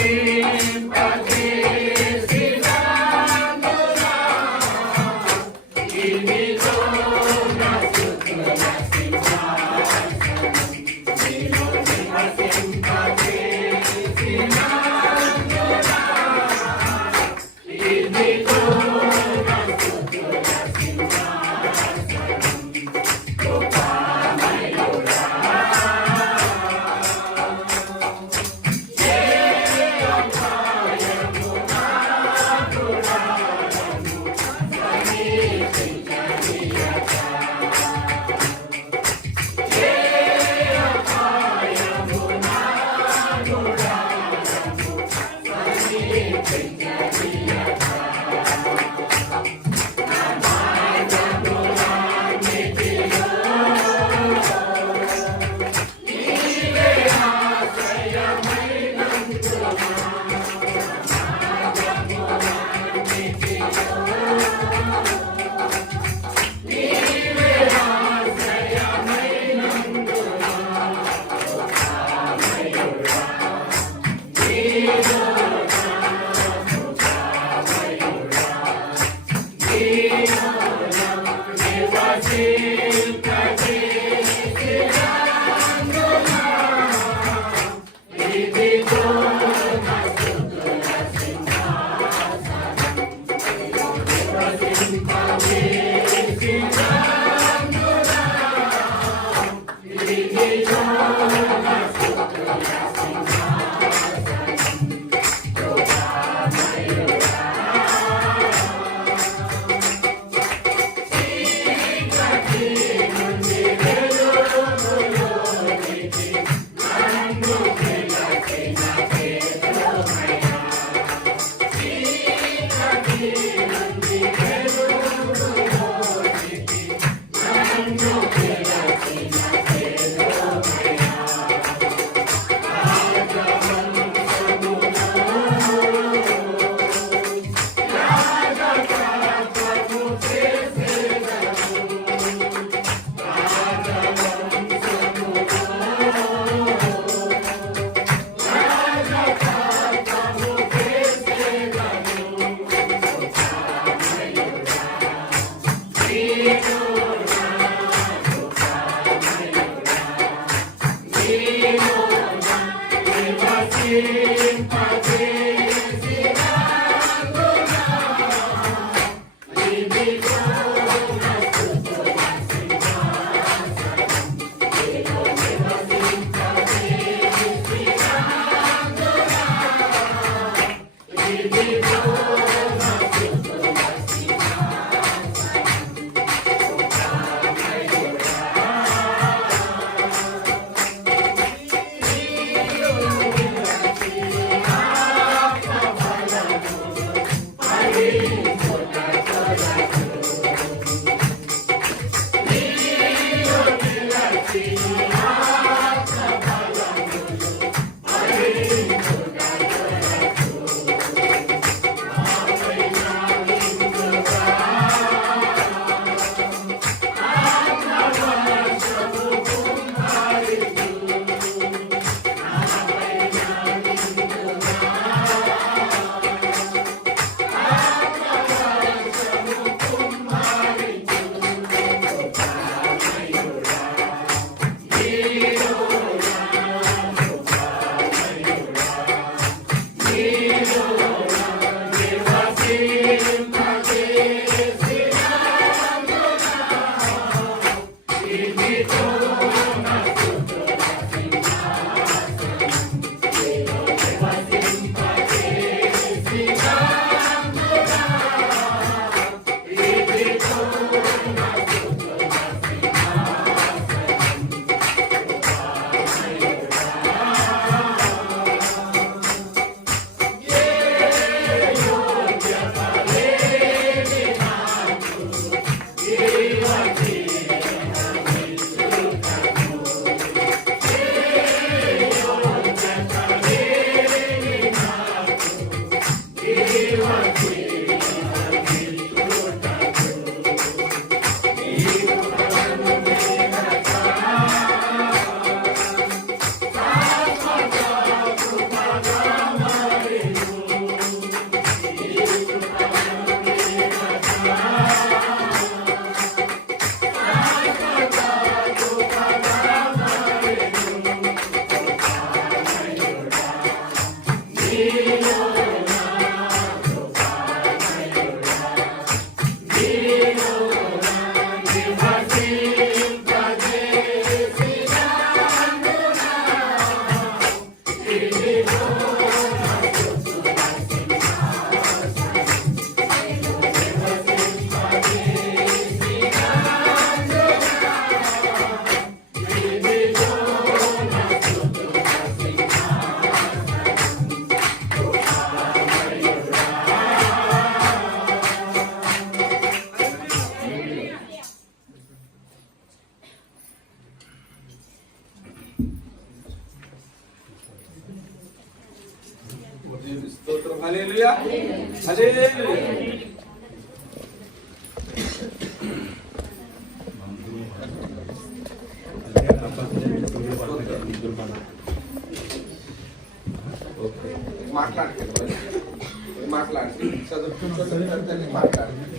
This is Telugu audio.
see. Yeah. Jesus. హల్లెలూయా హల్లెలూయా మాట్లాడకండి మాట్లాడండి చదువు చదువు